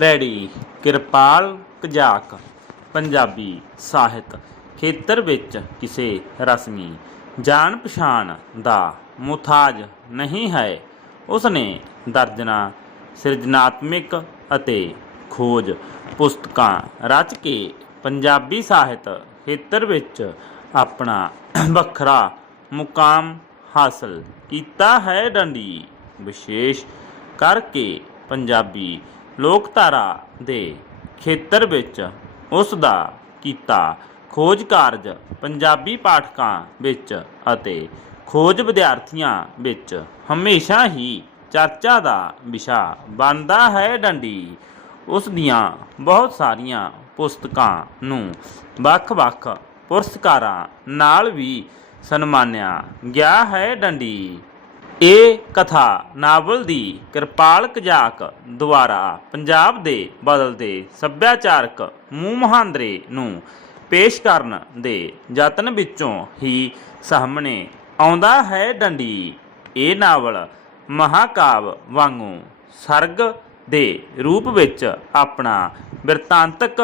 Ready. Kirpal ਕਜਾਕ, Punjabi ਸਾਹਿਤ। ਖੇਤਰ ਵਿੱਚ ਕਿਸੇ ਰਸਮੀ ਜਾਣ ਪਛਾਣ ਦਾ ਮੁਤਾਜ ਨਹੀਂ ਹੈ। ਉਸਨੇ ਦਰਜਨਾ ਸਿਰਜਣਾਤਮਿਕ ਅਤੇ ਖੋਜ ਪੁਸਤਕਾਂ ਰਚ ਕੇ ਪੰਜਾਬੀ ਸਾਹਿਤ ਖੇਤਰ ਵਿੱਚ ਆਪਣਾ ਵੱਖਰਾ ਮੁਕਾਮ ਹਾਸਲ ਕੀਤਾ ਹੈ। ਡੰਡੀ ਵਿਸ਼ੇਸ਼ ਕਰਕੇ ਪੰਜਾਬੀ ਲੋਕਧਾਰਾ ਦੇ ਖੇਤਰ ਵਿੱਚ ਉਸ ਦਾ ਕੀਤਾ ਖੋਜ ਕਾਰਜ ਪੰਜਾਬੀ ਪਾਠਕਾਂ ਵਿੱਚ ਅਤੇ ਖੋਜ ਵਿਦਿਆਰਥੀਆਂ ਵਿੱਚ ਹਮੇਸ਼ਾ ਹੀ ਚਰਚਾ ਦਾ ਵਿਸ਼ਾ ਬਣਦਾ ਹੈ ਡੰਡੀ। ਉਸ ਦੀਆਂ ਬਹੁਤ ਸਾਰੀਆਂ ਪੁਸਤਕਾਂ ਨੂੰ ਵੱਖ-ਵੱਖ ਪੁਰਸਕਾਰਾਂ ਨਾਲ ਵੀ ਸਨਮਾਨਿਆ ਗਿਆ ਹੈ ਡੰਡੀ। ਇਹ ਕਥਾ ਨਾਵਲ ਦੀ ਕਿਰਪਾਲ ਕਜਾਕ ਦੁਆਰਾ ਪੰਜਾਬ ਦੇ ਬਦਲਦੇ ਸੱਭਿਆਚਾਰਕ ਮੂੰਹ ਮਹਾਂਦਰੇ ਨੂੰ ਪੇਸ਼ ਕਰਨ ਦੇ ਯਤਨ ਵਿੱਚੋਂ ਹੀ ਸਾਹਮਣੇ ਆਉਂਦਾ ਹੈ ਡੰਡੀ। ਇਹ ਨਾਵਲ ਮਹਾਕਾਵ ਵਾਂਗੂ ਸਰਗ ਦੇ ਰੂਪ ਵਿੱਚ ਆਪਣਾ ਬਿਰਤਾਂਤਕ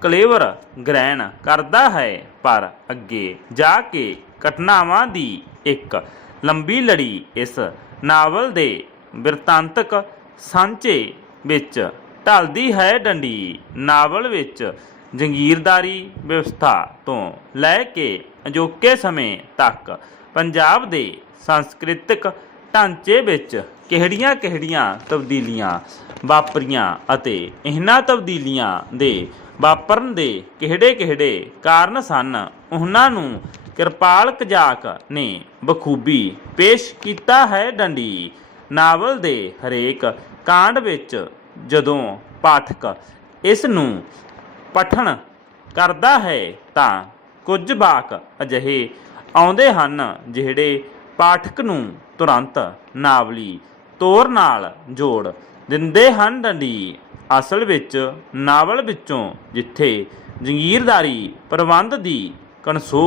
ਕਲੇਵਰ ਗ੍ਰਹਿਣ ਕਰਦਾ ਹੈ, ਪਰ ਅੱਗੇ ਜਾ ਕੇ ਘਟਨਾਵਾਂ ਦੀ ਇੱਕ ਲੰਬੀ ਲੜੀ ਇਸ ਨਾਵਲ ਦੇ ਬਿਰਤਾਂਤਕ ਸਾਂਚੇ ਵਿੱਚ ਢਲਦੀ ਹੈ ਡੰਡੀ। ਨਾਵਲ ਵਿੱਚ ਜੰਗੀਰਦਾਰੀ ਵਿਵਸਥਾ ਤੋਂ ਲੈ ਕੇ ਅਜੋਕੇ ਸਮੇਂ ਤੱਕ ਪੰਜਾਬ ਦੇ ਸੰਸਕ੍ਰਿਤਿਕ ਢਾਂਚੇ ਵਿੱਚ ਕਿਹੜੀਆਂ-ਕਿਹੜੀਆਂ ਤਬਦੀਲੀਆਂ ਵਾਪਰੀਆਂ ਅਤੇ ਇਹਨਾਂ ਤਬਦੀਲੀਆਂ ਦੇ ਵਾਪਰਨ ਦੇ ਕਿਹੜੇ-ਕਿਹੜੇ ਕਾਰਨ ਸਨ, ਉਹਨਾਂ ਨੂੰ ਕਿਰਪਾਲ ਕਜਾਕ ਨੇ ਬਖੂਬੀ ਪੇਸ਼ ਕੀਤਾ ਹੈ ਡੰਡੀ। ਨਾਵਲ ਦੇ ਹਰੇਕ ਕਾਂਡ ਵਿੱਚ ਜਦੋਂ ਪਾਠਕ ਇਸ ਨੂੰ ਪਠਣ ਕਰਦਾ ਹੈ ਤਾਂ ਕੁਝ ਵਾਕ ਅਜਿਹੇ ਆਉਂਦੇ ਹਨ ਜਿਹੜੇ ਪਾਠਕ ਨੂੰ ਤੁਰੰਤ ਨਾਵਲੀ ਤੌਰ ਨਾਲ ਜੋੜ ਦਿੰਦੇ ਹਨ ਡੰਡੀ। ਅਸਲ ਵਿੱਚ ਨਾਵਲ ਵਿੱਚੋਂ ਜਿੱਥੇ ਜੰਗੀਰਦਾਰੀ ਪ੍ਰਬੰਧ ਦੀ ਕਨਸੋ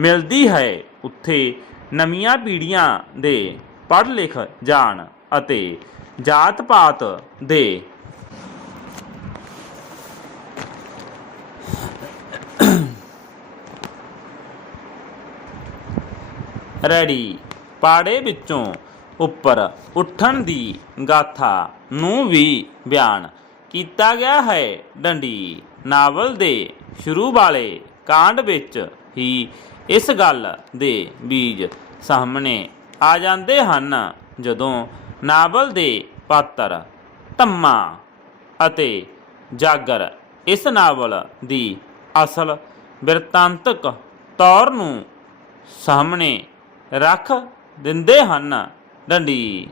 ਮਿਲਦੀ ਹੈ ਉੱਥੇ ਨਵੀਆਂ ਪੀੜ੍ਹੀਆਂ ਦੇ ਪੜ੍ਹ ਲਿਖ ਜਾਣ ਅਤੇ ਜਾਤ ਪਾਤ ਦੇ ਰੈਡੀ ਪਾੜੇ ਵਿੱਚੋਂ ਉੱਪਰ ਉੱਠਣ ਦੀ ਗਾਥਾ ਨੂੰ ਵੀ ਬਿਆਨ ਕੀਤਾ ਗਿਆ ਹੈ। ਡੰਡੀ ਨਾਵਲ ਦੇ ਸ਼ੁਰੂ ਵਾਲੇ ਕਾਂਡ ਵਿੱਚ ਹੀ ਇਸ ਗੱਲ ਦੇ ਬੀਜ ਸਾਹਮਣੇ ਆ ਜਾਂਦੇ ਹਨ ਜਦੋਂ ਨਾਵਲ ਦੇ ਪਾਤਰ, ਧੰਮਾ ਅਤੇ ਜਾਗਰ ਇਸ ਨਾਵਲ ਦੀ ਅਸਲ ਬਿਰਤਾਂਤਕ ਤੌਰ ਨੂੰ ਸਾਹਮਣੇ ਰੱਖ ਦਿੰਦੇ ਹਨ। ਡੰਡੀ,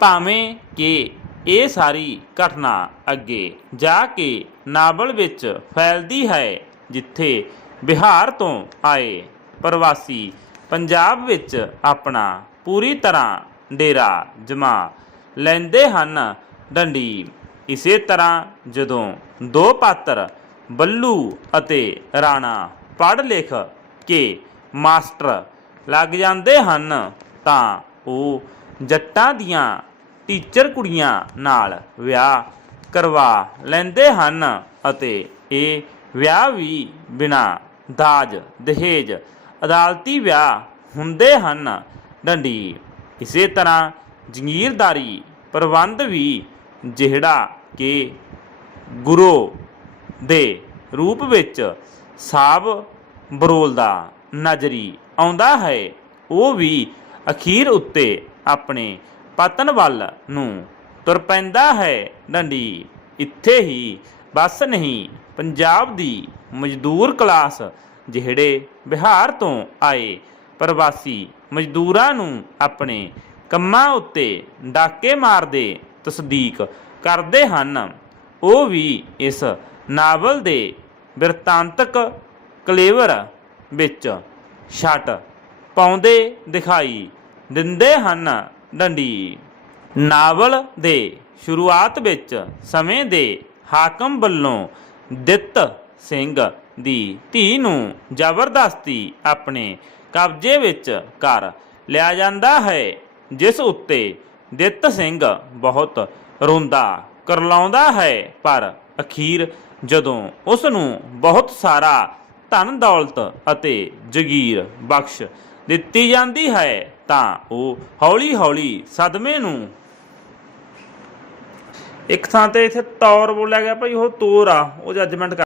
ਭਾਵੇਂ ਕਿ ਇਹ ਸਾਰੀ ਘਟਨਾ ਅੱਗੇ ਜਾ ਕੇ ਨਾਵਲ ਵਿੱਚ ਫੈਲਦੀ ਹੈ, ਜਿੱਥੇ ਬਿਹਾਰ ਤੋਂ ਆਏ ਪ੍ਰਵਾਸੀ। ਪੰਜਾਬ ਵਿੱਚ ਆਪਣਾ ਪੂਰੀ ਤਰ੍ਹਾਂ ਡੇਰਾ ਜਮਾ ਲੈਂਦੇ ਹਨ ਡੰਡੀ। ਇਸੇ ਤਰ੍ਹਾਂ ਜਦੋਂ ਦੋ ਪਾਤਰ ਬੱਲੂ ਅਤੇ ਰਾਣਾ ਪੜ੍ਹ ਲਿਖ ਕੇ ਮਾਸਟਰ ਲੱਗ ਜਾਂਦੇ ਹਨ, ਤਾਂ ਉਹ ਜੱਟਾਂ ਦੀਆਂ ਟੀਚਰ ਕੁੜੀਆਂ ਨਾਲ ਵਿਆਹ ਕਰਵਾ ਲੈਂਦੇ ਹਨ ਅਤੇ ਇਹ ਵਿਆਹ ਵੀ ਬਿਨਾ ਦਾਜ, ਦਹੇਜ ਅਦਾਲਤੀ ਵਿਆਹ ਹੁੰਦੇ ਹਨ। ਡੰਡੀ ਇਸੇ ਤਰ੍ਹਾਂ ਜੰਗੀਰਦਾਰੀ ਪ੍ਰਬੰਧ ਵੀ ਜਿਹੜਾ ਕਿ ਗੁਰੂ ਦੇ ਰੂਪ ਵਿੱਚ ਸਾਬ ਬਰੋਲਦਾ ਨਜ਼ਰੀ ਆਉਂਦਾ ਹੈ, ਉਹ ਵੀ ਅਖੀਰ ਉੱਤੇ ਆਪਣੇ ਪਤਨ ਵੱਲ ਨੂੰ ਤੁਰ ਪੈਂਦਾ ਹੈ। ਡੰਡੀ ਇੱਥੇ ਹੀ ਬਸ ਨਹੀਂ, ਪੰਜਾਬ ਦੀ ਮਜ਼ਦੂਰ ਕਲਾਸ ਜਿਹੜੇ ਬਿਹਾਰ ਤੋਂ ਆਏ ਪ੍ਰਵਾਸੀ ਮਜ਼ਦੂਰਾਂ ਨੂੰ ਆਪਣੇ ਕੰਮਾਂ ਉੱਤੇ ਡਾਕੇ ਮਾਰਦੇ ਤਸਦੀਕ ਕਰਦੇ ਹਨ, ਉਹ ਵੀ ਇਸ ਨਾਵਲ ਦੇ ਬਿਰਤਾਂਤਕ ਕਲੇਵਰ ਵਿੱਚ ਛੱਟ ਪਾਉਂਦੇ ਦਿਖਾਈ ਦਿੰਦੇ ਹਨ ਡੰਡੀ। ਨਾਵਲ ਦੇ ਸ਼ੁਰੂਆਤ ਵਿੱਚ ਸਮੇਂ ਦੇ ਹਾਕਮ ਵੱਲੋਂ ਦਿੱਤ ਸਿੰਘ ਦੀ ਧੀ ਨੂੰ ਜ਼ਬਰਦਸਤੀ ਆਪਣੇ ਕਬਜ਼ੇ ਵਿੱਚ ਕਰ ਲਿਆ ਜਾਂਦਾ ਹੈ, ਜਿਸ ਉੱਤੇ ਦਿੱਤ ਸਿੰਘ ਬਹੁਤ ਰੋਂਦਾ, ਕਰਲਾਉਂਦਾ ਹੈ। ਪਰ ਅਖੀਰ ਜਦੋਂ ਉਸ ਨੂੰ ਬਹੁਤ ਸਾਰਾ ਧਨ ਦੌਲਤ ਅਤੇ ਜਗੀਰ ਬਖਸ਼ ਦਿੱਤੀ ਜਾਂਦੀ ਹੈ, ਤਾਂ ਉਹ ਹੌਲੀ-ਹੌਲੀ ਸਦਮੇ ਨੂੰ ਇੱਕ ਥਾਂ ਤੇ ਇੱਥੇ ਤੌਰ ਬੋਲਿਆ ਗਿਆ, ਭਾਈ ਉਹ ਤੋਰ ਆ, ਉਹ ਜੱਜਮੈਂਟ